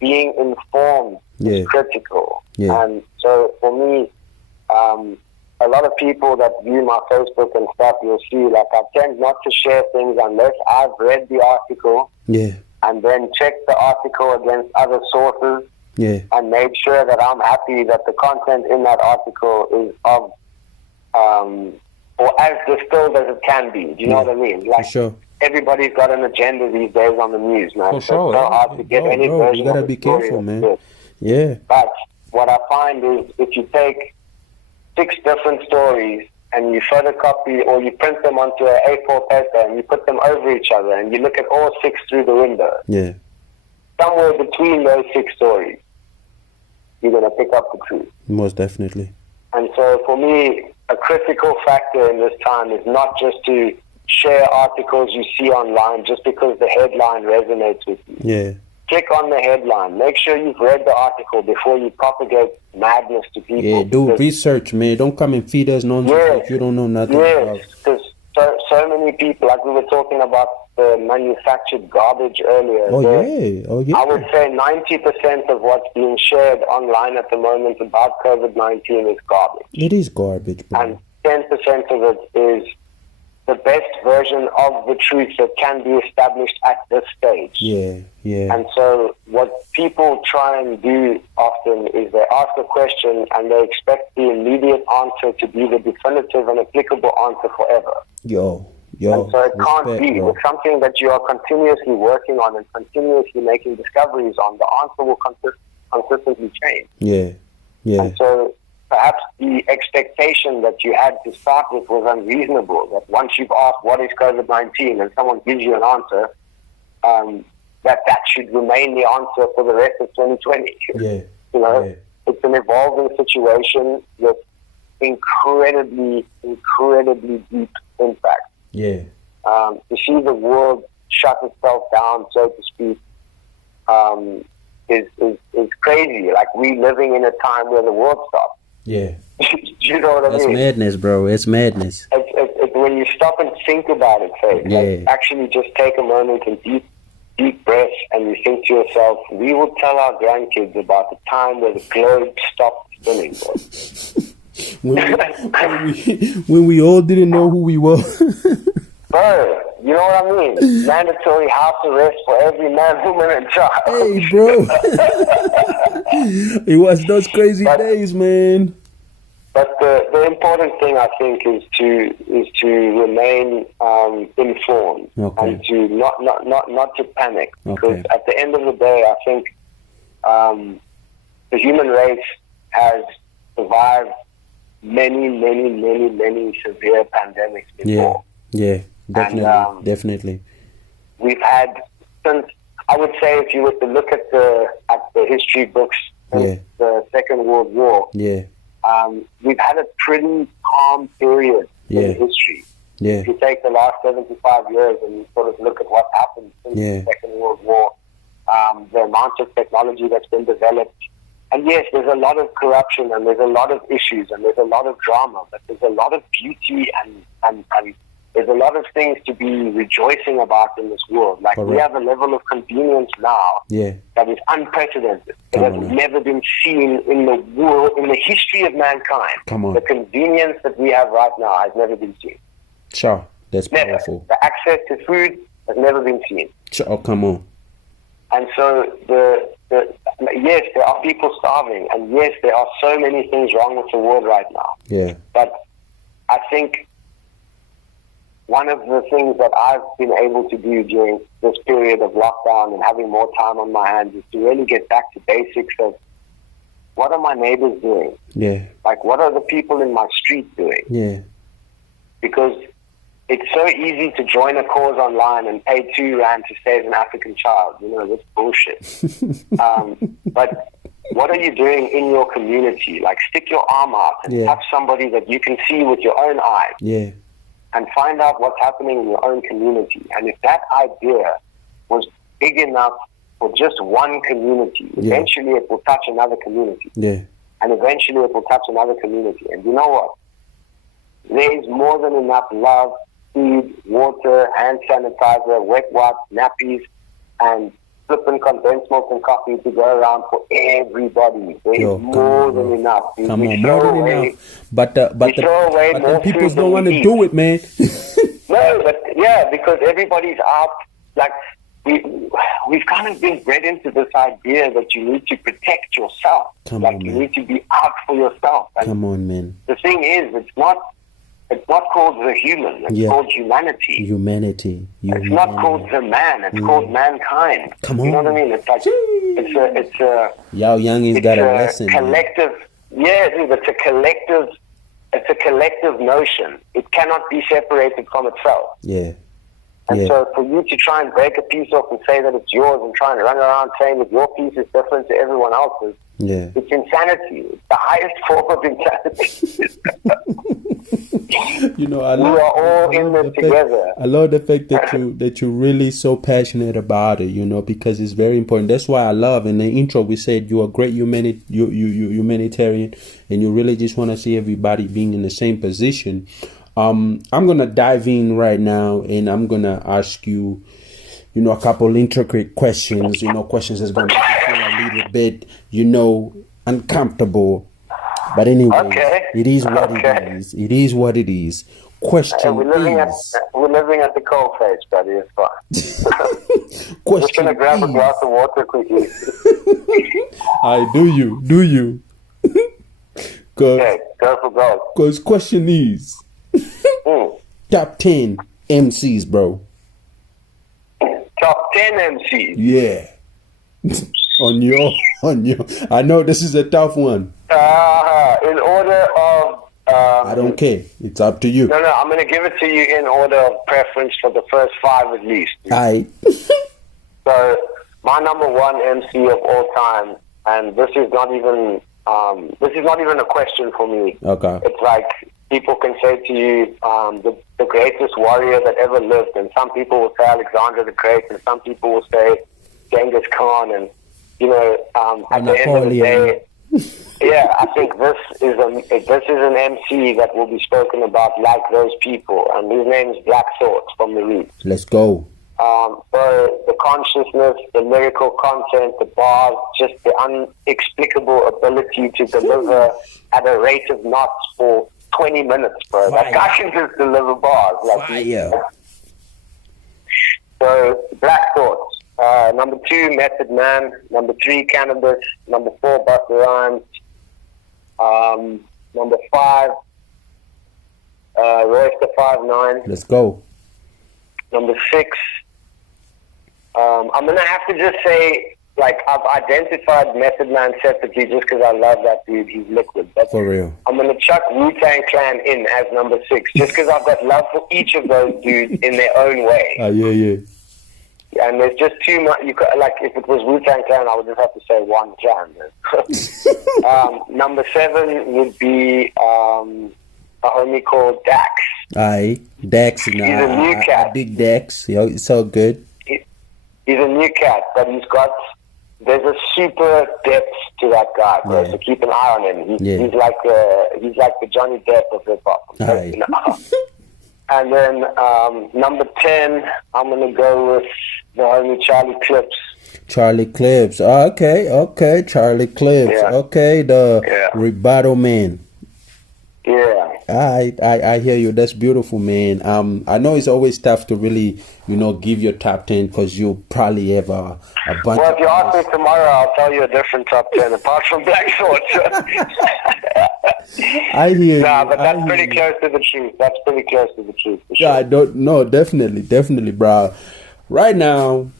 being informed is critical. Yeah. And so for me, a lot of people that view my Facebook and stuff, you'll see, like, I tend not to share things unless I've read the article. Yeah. And then check the article against other sources. Yeah. And make sure that I'm happy that the content in that article is of, or as distilled as it can be. Do you know what I mean? Like, for sure. Everybody's got an agenda these days on the news, man. For sure. It's so hard to get any version. You gotta of be the story careful, man. good. Yeah. But what I find is, if you take 6 different stories and you photocopy or you print them onto an A4 paper and you put them over each other and you look at all 6 through the window, Yeah. somewhere between those 6 stories, you're going to pick up the truth. Most definitely. And so for me, a critical factor in this time is not just to share articles you see online just because the headline resonates with you. Yeah. Click on the headline. Make sure you've read the article before you propagate madness to people. Yeah, do research, man. Don't come and feed us nonsense that you don't know nothing about. Yes, because so many people, like we were talking about the manufactured garbage earlier. Oh yeah. I would say 90% of what's being shared online at the moment about COVID-19 is garbage. It is garbage, bro. And 10% of it is the best version of the truth that can be established at this stage. Yeah. And so what people try and do often is they ask a question and they expect the immediate answer to be the definitive and applicable answer forever. Yo. And so it can't be. Bro. It's something that you are continuously working on and continuously making discoveries on. The answer will consistently change. Yeah. And so perhaps the expectation that you had to start with was unreasonable, that once you've asked what is COVID-19 and someone gives you an answer, that should remain the answer for the rest of 2020. Yeah. You know, it's an evolving situation with incredibly deep impact. Yeah. To see the world shut itself down, so to speak, is crazy. Like, we living in a time where the world stopped. Yeah. You know what I mean? That's madness, bro. It's madness. It's when you stop and think about it, Faith, like, actually just take a moment and deep breath, and you think to yourself, we will tell our grandkids about the time where the globe stopped spinning, bro. when we all didn't know who we were. Bro, you know what I mean? Mandatory house arrest for every man, woman, and child. Hey, bro. It was those crazy days, man. But the important thing, I think, is to remain informed and to not to panic. Because at the end of the day, I think the human race has survived many severe pandemics before. Yeah, definitely. We've had, since, I would say, if you were to look at the history books since the Second World War, we've had a pretty calm period in history. If you take the last 75 years and you sort of look at what happened since the Second World War, the amount of technology that's been developed. And yes, there's a lot of corruption and there's a lot of issues and there's a lot of drama, but there's a lot of beauty and there's a lot of things to be rejoicing about in this world. Like, we have a level of convenience now that is unprecedented. It has never been seen in the world, in the history of mankind. The convenience that we have right now has never been seen. Sure, that's powerful. The access to food has never been seen. Sure, oh, come on. And so, yes, there are people starving, and yes, there are so many things wrong with the world right now. Yeah. But I think one of the things that I've been able to do during this period of lockdown and having more time on my hands is to really get back to basics of what are my neighbors doing? Yeah. Like, what are the people in my street doing? Yeah. Because it's so easy to join a cause online and pay R2 to save an African child. You know, that's bullshit. But what are you doing in your community? Like, stick your arm out and touch somebody that you can see with your own eyes. Yeah. And find out what's happening in your own community. And if that idea was big enough for just one community, eventually it will touch another community. Yeah. And eventually it will touch another community. And you know what? There is more than enough love, food, water, hand sanitizer, wet wipes, nappies, and flipping condensed milk and coffee to go around for everybody. There is more than enough. More than enough. But the people don't want to do it, man. No, but because everybody's out. Like, we've kind of been bred into this idea that you need to protect yourself. You need to be out for yourself. And come on, man. The thing is, it's not called the human. It's called humanity. Humanity. It's not called the man. It's called mankind. Come on. You know what I mean? It's like it's a Yao Youngie's got a lesson. Collective. Yeah, dude, it's a collective notion. It cannot be separated from itself. Yeah. And so for you to try and break a piece off and say that it's yours and try and run around saying that your piece is different to everyone else's, it's insanity. It's the highest form of insanity. You know, we are all in this together. I love the fact that you're really so passionate about it, you know, because it's very important. That's why I love, in the intro we said you're a great humanitarian, and you really just want to see everybody being in the same position. I'm gonna dive in right now, and I'm gonna ask you, you know, a couple intricate questions. You know, questions that's gonna make you feel a little bit, you know, uncomfortable. But anyway, it is what it is. It is what it is. Question we're living at the cold face, buddy. It's fine. Question just gonna grab a glass of water quickly. Do you? Okay, go for gold. Because question is, top 10 MCs, bro. Top 10 MCs. Yeah. on your. I know this is a tough one. In order of. I don't care. It's up to you. No, I'm going to give it to you in order of preference for the first 5 at least. Aye. So, my number one MC of all time, and this is not even a question for me. Okay. It's like people can say to you, the greatest warrior that ever lived, and some people will say Alexander the Great, and some people will say Genghis Khan, and you know, at the end of the day, I think this is an MC that will be spoken about like those people, and his name is Black Thought from the Roots. Let's go. So the consciousness, the lyrical content, the bars, just the unexplicable ability to deliver at a rate of knots for 20 minutes, bro. That guy can just deliver bars. So, Black Thoughts. Number 2, Method Man. Number 3, Cannabis. Number 4, Busta Rhymes. Number 5, Royce the 5'9". Let's go. Number 6, I'm going to have to just say, like, I've identified Method Man separately just because I love that dude. He's liquid. But for real. I'm going to chuck Wu-Tang Clan in as number 6 just because I've got love for each of those dudes in their own way. Yeah. And there's just too much. Like, if it was Wu-Tang Clan, I would just have to say one clan. Number 7 would be a homie called Dax. Aye, Dax. He's a new cat. I dig Dax. Yo, it's so good. He's a new cat, but there's a super depth to that guy, bro. So keep an eye on him. He's like the Johnny Depp of hip hop. And then number 10, I'm gonna go with the homie Charlie Clips. Charlie Clips. Okay. Charlie Clips. Yeah. Okay, the rebuttal man. Yeah. I hear you. That's beautiful, man. I know it's always tough to really, you know, give your top 10 because you'll probably have a bunch. Well, if you ask me tomorrow, I'll tell you a different top 10 apart from Black Thought. I hear you. Nah, but that's pretty close to the truth. That's pretty close to the truth, for sure. Yeah, I don't know. Definitely, bro. Right now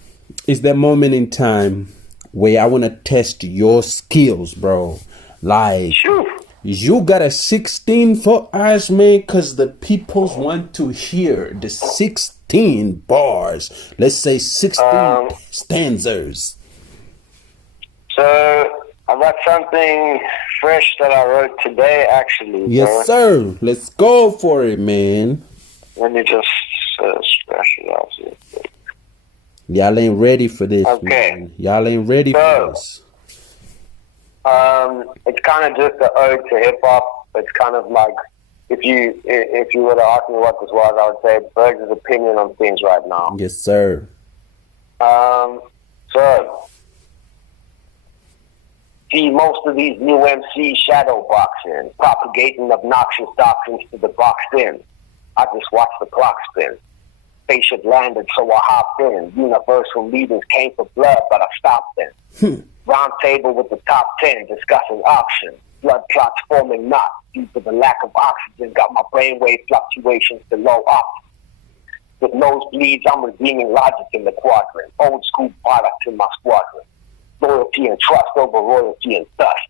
is that moment in time where I want to test your skills, bro. Like, Sure. you got a 16 for us, man, because the peoples want to hear the 16 bars. Let's say 16 stanzas. So, I got something fresh that I wrote today, actually. Yes, sir. Let's go for it, man. Let me just scratch it out here. Y'all ain't ready for this, Okay. man. Y'all ain't ready for this. It's kind of just an ode to hip hop. It's kind of like, if you were to ask me what this was, I would say BURGZ's opinion on things right now. Yes, sir. So, see most of these new MCs shadow boxing, propagating obnoxious doctrines to the boxed in. I just watch the clock spin. Spaceship landed, so I hopped in. Universal leaders came for blood, but I stopped them. Round table with the top 10 discussing options. Blood clots forming knots due to the lack of oxygen. Got my brainwave fluctuations below optimal. With nosebleeds, I'm redeeming logic in the quadrant. Old school products in my squadron. Loyalty and trust over royalty and dust.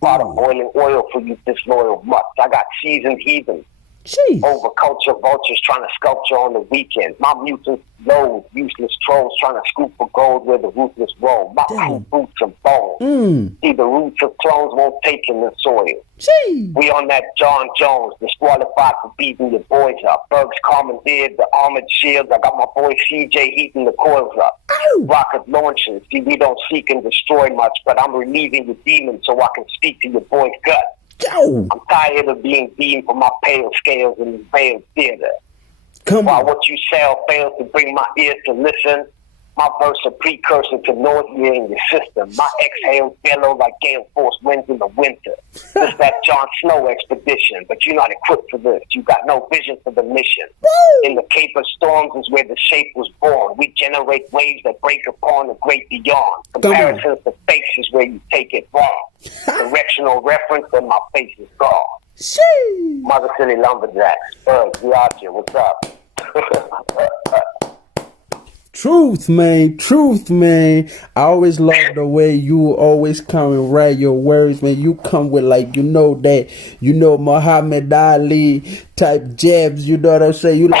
Pot of boiling oil for you disloyal mutts. I got seasoned heathens. Jeez. Over culture vultures trying to sculpture on the weekend. My mutants loathe useless trolls trying to scoop for gold where the ruthless roll. My crew boots and bones. See, the roots of clones won't take in the soil. Jeez. We on that John Jones, disqualified for beating your boys up. BURGZ commandeered the armored shields. I got my boy CJ heating the coils up. Ow. Rocket launching. See, we don't seek and destroy much, but I'm relieving the demons so I can speak to your boy's gut. Yo. I'm tired of being deemed for my pale scales in the veiled theater. Come While on. what you sell fails to bring my ears to listen, my verse a precursor to nausea in your system. My exhales bellow like gale force winds in the winter. It's that Jon Snow expedition, but you're not equipped for this. You got no vision for the mission. In the Cape of Storms is where the shape was born. We generate waves that break upon the great beyond. Comparisons to face is where you take it wrong. Directional reference, then my face is gone. Sheesh. Mother City Lumberjacks. BURGZ, we out here. What's up? Truth, man. Truth, man. I always love the way you always come and write your words, man. You come with Muhammad Ali type jabs, you know what I'm saying? You be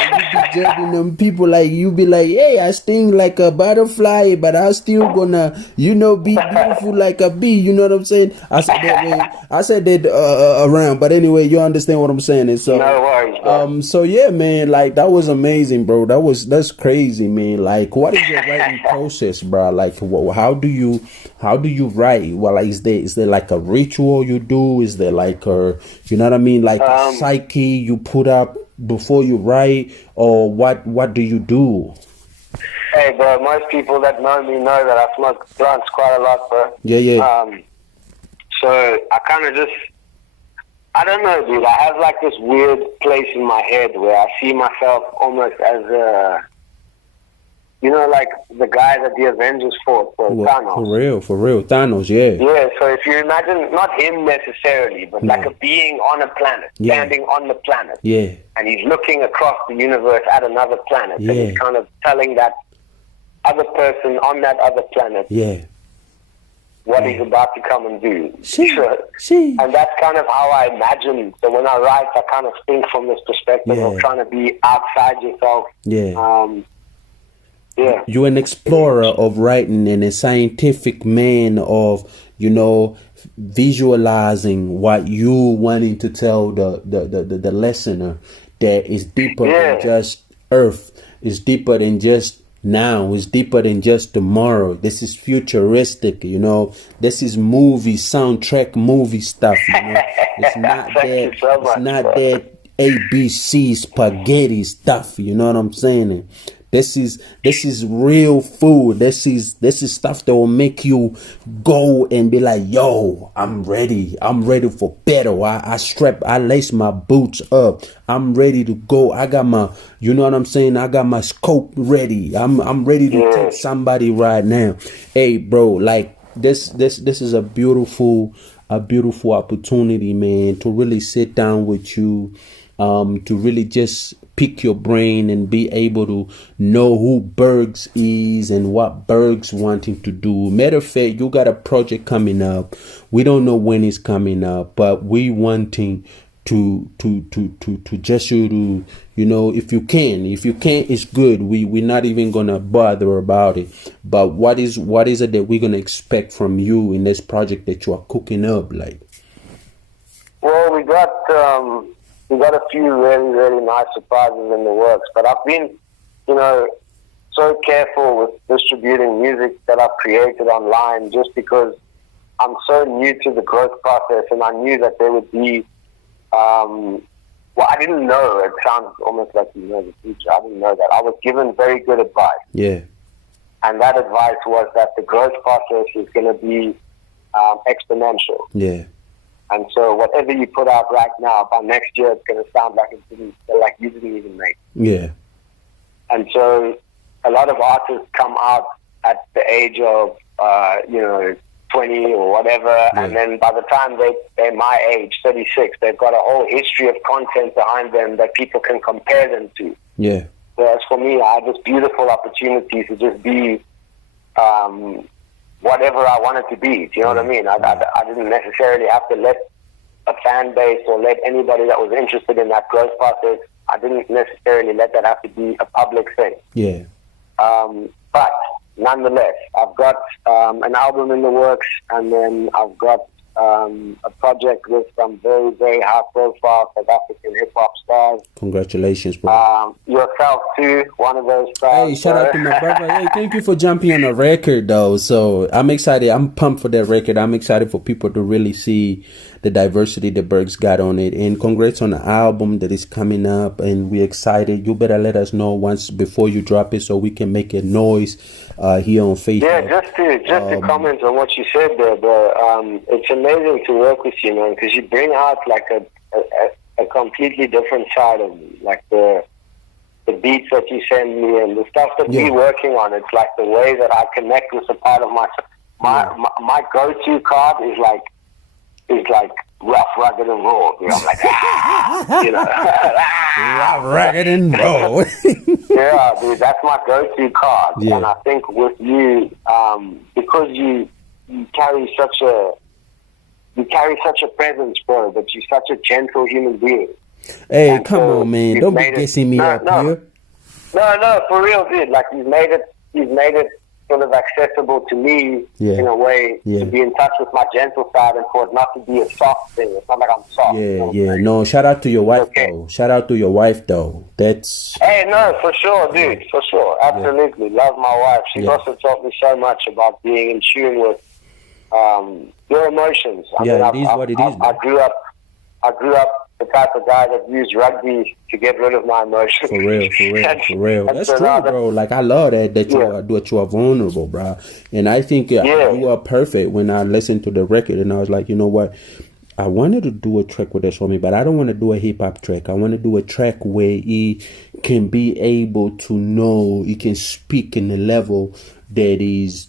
jabbing them people you be like, hey, I sting like a butterfly, but I'm still gonna, be beautiful like a bee, you know what I'm saying? I said that around, but anyway, you understand what I'm saying. And so, no worries, bro. So yeah, man, that was amazing, bro. That's crazy, man. What is your writing process, bro? How do you write? Well, is there like a ritual you do? Is there like a, you know what I mean? A psyche you put up before you write, or what do you do? Hey, bro, most people that know me know that I smoke blunts quite a lot, bro. Yeah. So I kind of just, I don't know, dude. I have this weird place in my head where I see myself almost as a, the guy that the Avengers fought, Thanos. For real, Thanos, yeah. Yeah, so if you imagine, not him necessarily, but like a being on a planet, standing on the planet. Yeah. And he's looking across the universe at another planet. Yeah. And he's kind of telling that other person on that other planet what he's about to come and do. And that's kind of how I imagine. So when I write, I kind of think from this perspective of trying to be outside yourself. You're an explorer of writing and a scientific man of, visualizing what you wanting to tell the listener that is deeper than just Earth, is deeper than just now, is deeper than just tomorrow. This is futuristic, this is movie soundtrack movie stuff, It's not that ABC spaghetti stuff, you know what I'm saying? This is real food. This is stuff that will make you go and be like, yo, I'm ready. I'm ready for battle. I lace my boots up. I'm ready to go. I got my, you know what I'm saying? I got my scope ready. I'm ready to take somebody right now. Hey, bro, this is a beautiful a beautiful opportunity, man, to really sit down with you, to really just pick your brain and be able to know who BURGZ is and what BURGZ wanting to do. Matter of fact, you got a project coming up. We don't know when it's coming up, but we wanting to just you to, you know, if you can't, it's good. We're not even gonna bother about it. But what is it that we're gonna expect from you in this project that you are cooking up, like? Well, we got a few really, really nice surprises in the works, but I've been, you know, so careful with distributing music that I've created online, just because I'm so new to the growth process, and I knew that there would be well, I didn't know. It sounds almost like you know the future. I didn't know that. I was given very good advice. Yeah. And that advice was that the growth process is going to be exponential. Yeah. And so whatever you put out right now, by next year, it's going to sound like you didn't even make it. Yeah. And so a lot of artists come out at the age of, 20 or whatever, and then by the time they're my age, 36, they've got a whole history of content behind them that people can compare them to. Yeah. Whereas for me, I had this beautiful opportunity to just be whatever I wanted to be. Do you know what I mean? I didn't necessarily have to let a fan base or let anybody that was interested in that growth process, I didn't necessarily let that have to be a public thing. Yeah. But nonetheless, I've got an album in the works, and then I've got a project with some very, very high-profile South African hip-hop stars. Congratulations, bro. Yourself, too, one of those stars. Hey, shout out to my brother. Hey, thank you for jumping on a record, though. So I'm excited. I'm pumped for that record. I'm excited for people to really see the diversity that BURGZ got on it. And congrats on the album that is coming up. And we're excited. You better let us know once before you drop it so we can make a noise here on FaithUp. Yeah, just to comment on what you said there, bro. It's amazing to work with you, man, because you bring out like a completely different side of me. Like the beats that you send me and the stuff that we're working on. It's like the way that I connect with a part of myself. My go-to card is like rough, rugged, and raw. You know, I'm like, you know. Rough, rugged, and raw. Yeah, dude, that's my go-to card. Yeah. And I think with you, because you carry such a presence, bro, but you're such a gentle human being. Hey, and come on, man. Don't be guessing me up here. No, for real, dude. Like, you've made it sort of accessible to me in a way to be in touch with my gentle side, and for it not to be a soft thing. It's not like I'm soft. No, shout out to your wife, though. Shout out to your wife, though. That's... Hey, no, for sure, dude. For sure. Absolutely. Love my wife. She's also taught me so much about being in tune with your emotions. I mean, it is what it is. I grew up the type of guy that used rugby to get rid of my emotions. For real. That's true, bro. Like, I love that you are vulnerable, bro. And I think you are perfect. When I listened to the record, and I was like, you know what? I wanted to do a track with this for me, but I don't want to do a hip-hop track. I want to do a track where he can be able to know, he can speak in a level that is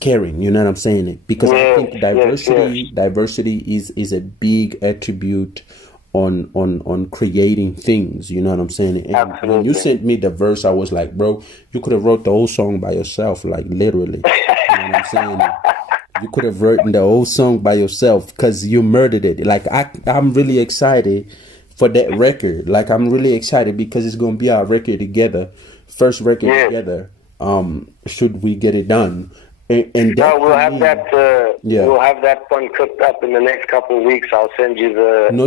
caring. You know what I'm saying? Because I think diversity is a big attribute on creating things. You know what I'm saying? And when you sent me the verse, I was like, bro, you could have wrote the whole song by yourself, like literally. You know what I'm saying? You could have written the whole song by yourself because you murdered it. Like, I'm really excited for that record. Like, I'm really excited because it's gonna be our record together, first record together. Should we get it done? And we'll have that one cooked up in the next couple of weeks. I'll send you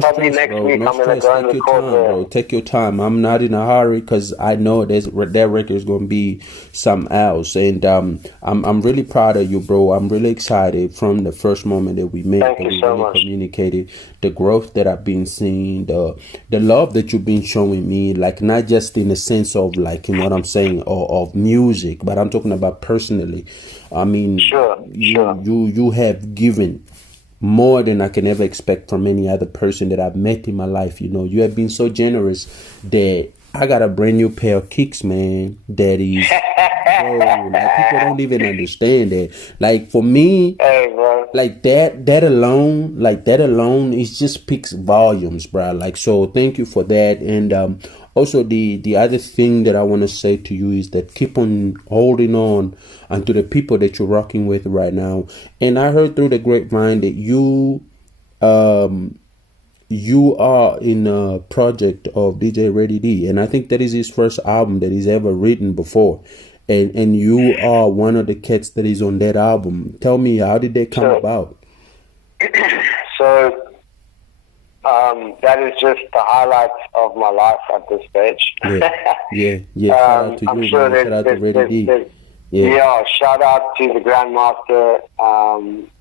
probably next week. I'm gonna go and record. Take your time. I'm not in a hurry because I know that record is gonna be something else. And I'm really proud of you, bro. I'm really excited from the first moment that we met. Thank you so much. Communicated the growth that I've been seeing, the love that you've been showing me, like not just in the sense of, like, you know what I'm saying, or of music, but I'm talking about personally. I mean, you have given more than I can ever expect from any other person that I've met in my life. You know, you have been so generous that I got a brand new pair of kicks, man. That is, like, people don't even understand that. Like, for me, hey, bro. like that alone, it just speaks volumes, bro. Like, so thank you for that. And also the other thing that I want to say to you is that keep on holding on and to the people that you're rocking with right now. And I heard through the grapevine that you are in a project of DJ Ready D, and I think that is his first album that he's ever written before. And you are one of the cats that is on that album. Tell me, how did that come about? So, that is just the highlights of my life at this stage. Yeah. Shout out to I'm you, sure man. Shout out to Ready D. Yeah, shout out to the Grandmaster.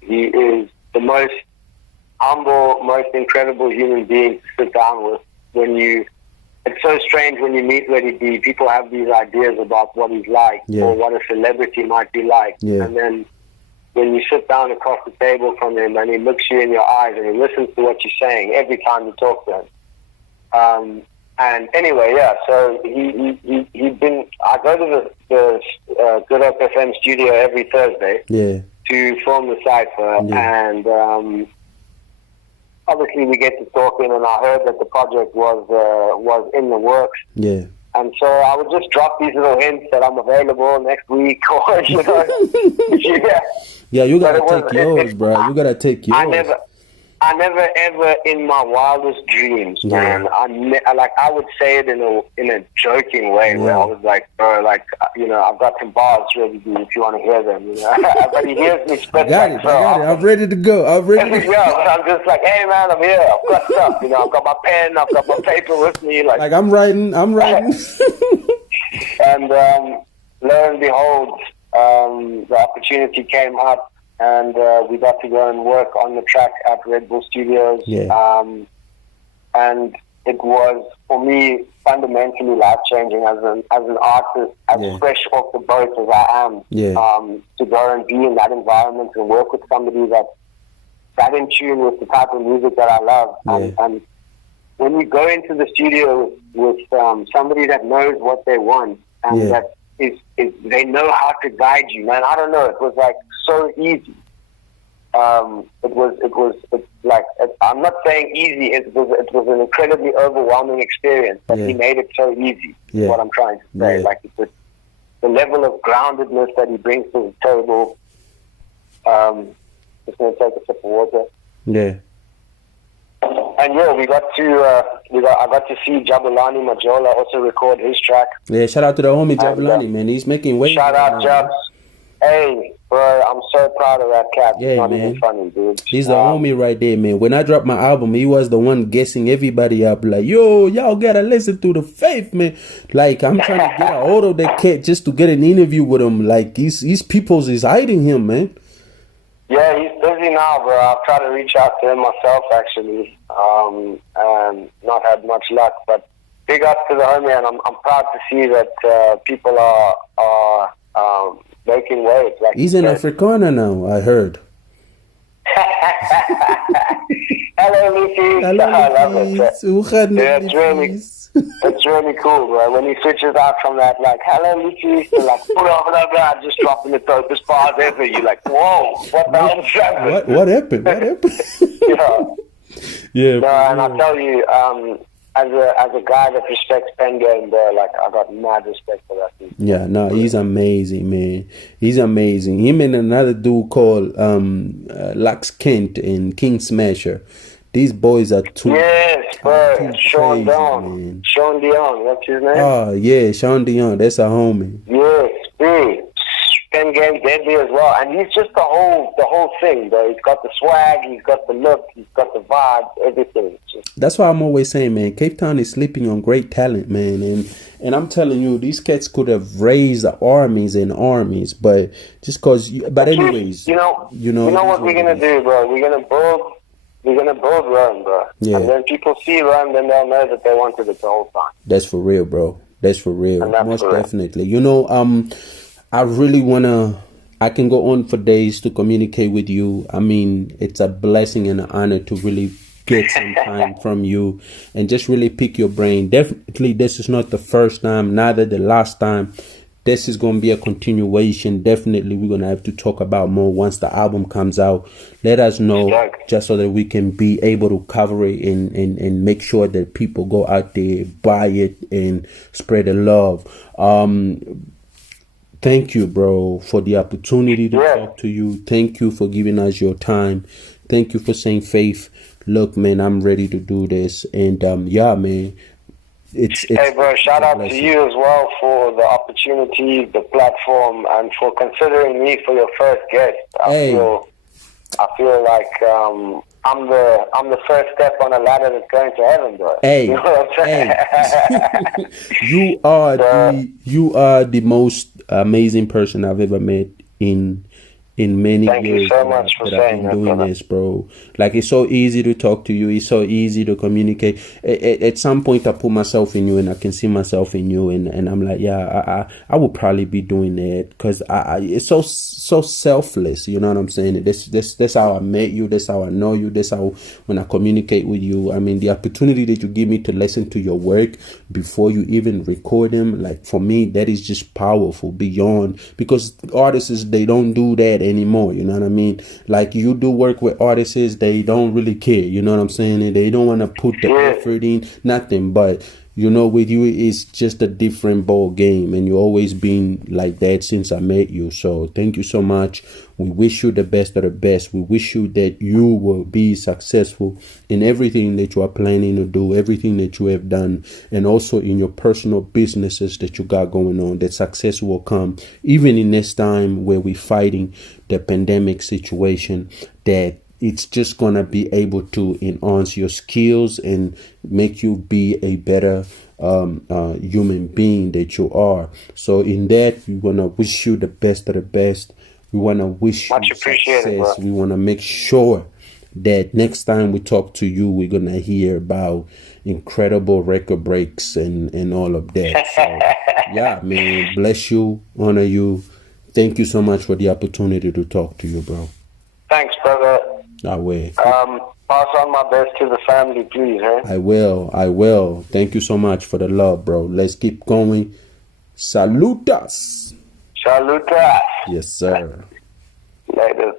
He is the most humble, most incredible human being to sit down with. It's so strange when you meet Ready D. People have these ideas about what he's like or what a celebrity might be like. And then when you sit down across the table from him and he looks you in your eyes and he listens to what you're saying every time you talk to him. And anyway, so I go to the Good Hope FM studio every Thursday to film the cypher. And obviously we get to talking, and I heard that the project was in the works. And so I would just drop these little hints that I'm available next week, or you know. You gotta take yours, bro. You gotta take yours. I never ever in my wildest dreams, man. I would say it in a joking way, where I was like, bro, like, you know, I've got some bars ready to, if you want to hear them, you know. But he hears me spit. I got it. I'm ready to go. But I'm just like, hey, man, I'm here. I've got stuff, you know. I've got my pen. I've got my paper with me. Like I'm writing. And lo and behold, the opportunity came up. And we got to go and work on the track at Red Bull Studios. And it was, for me, fundamentally life-changing as an artist, as fresh off the boat as I am, to go and be in that environment and work with somebody that's in tune with the type of music that I love. And when you go into the studio with somebody that knows what they want and that they know how to guide you, man, I don't know, it was like so easy. I'm not saying easy. It was an incredibly overwhelming experience, but he made it so easy. Is what I'm trying to say. Like the level of groundedness that he brings to the table. Just gonna take a sip of water. And I got to see Jabulani Majola also record his track. Shout out to the homie Jabulani, man. He's making waves. Shout out Jabs. Hey, bro, I'm so proud of that cat. It's not even funny, dude. He's the homie right there, man. When I dropped my album, he was the one guessing everybody up. Like, yo, y'all gotta listen to the Faith, man. Like, I'm trying to get a hold of that cat just to get an interview with him. Like, his peoples is hiding him, man. Yeah, he's busy now, bro. I've tried to reach out to him myself, actually, and not had much luck. But big up to the homie, and I'm proud to see that people are making waves. Like he's an Afrikaner now, I heard. Hello, Lucy. Hello, I love it. It's really cool, bro. When he switches out from that, like, hello, Lucy, to like, blah, blah, blah, just dropping the dopest bars ever. You're like, whoa, what the hell is happening? What happened? What happened? No, and I tell you, as a guy that respects pen game, bro, like, I got mad respect for that dude. Yeah, no, he's amazing, man. He's amazing. Him and another dude called Lux Kent and King Smasher. These boys are too. Yes, bro. Sean Dion. Sean Dion. What's his name? Oh, yeah, Sean Dion. That's a homie. Yes, dude. Pen game deadly as well, and he's just the whole thing, bro. He's got the swag, he's got the look, he's got the vibe, everything. That's why I'm always saying, man, Cape Town is sleeping on great talent, man, and I'm telling you, these cats could have raised armies and armies, but just cause. But anyways, you know what we're gonna do, bro? We're gonna build Rome, bro. Yeah. And when people see Rome, then they'll know that they wanted it the whole time. That's for real, bro. That's for real. Most definitely. You know, I really I can go on for days to communicate with you. I mean, it's a blessing and an honor to really get some time from you and just really pick your brain. Definitely, this is not the first time, neither the last time this is gonna be a continuation. Definitely, we're gonna have to talk about more once the album comes out. Let us know, just so that we can be able to cover it and make sure that people go out there, buy it, and spread the love. Thank you, bro, for the opportunity to talk to you. Thank you for giving us your time. Thank you for saying, Faith, look, man, I'm ready to do this. And yeah, man, it's hey, bro, shout out to you as well for the opportunity, the platform, and for considering me for your first guest. I feel like I'm the first step on a ladder that's going to heaven, bro. Hey, you know what I'm saying? you are the most amazing person I've ever met in many years. Thank you so much for saying that, doing this, bro. Like, it's so easy to talk to you. It's so easy to communicate. At some point, I put myself in you, and I can see myself in you, and I'm like, yeah, I would probably be doing that, because it's so selfless. You know what I'm saying? That's how I met you. That's how I know you. That's how, when I communicate with you, I mean, the opportunity that you give me to listen to your work before you even record them, like, for me, that is just powerful beyond, because artists, they don't do that anymore. You know what I mean? Like, you do work with artists, they don't really care. You know what I'm saying? And they don't want to put the effort in, nothing. But you know, with you, it's just a different ball game, and you've always been like that since I met you. So thank you so much. We wish you the best of the best. We wish you that you will be successful in everything that you are planning to do, everything that you have done, and also in your personal businesses that you got going on, that success will come, even in this time where we're fighting the pandemic situation, that it's just going to be able to enhance your skills and make you be a better human being that you are. So in that, we want to wish you the best of the best. We want to wish you success. We want to make sure that next time we talk to you, we're going to hear about incredible record breaks and all of that. So, yeah, man, bless you, honor you. Thank you so much for the opportunity to talk to you, bro. Thanks, brother. I will. Pass on my best to the family, please, eh? I will. Thank you so much for the love, bro. Let's keep going. Salutas. Salutas. Yes, sir. Later.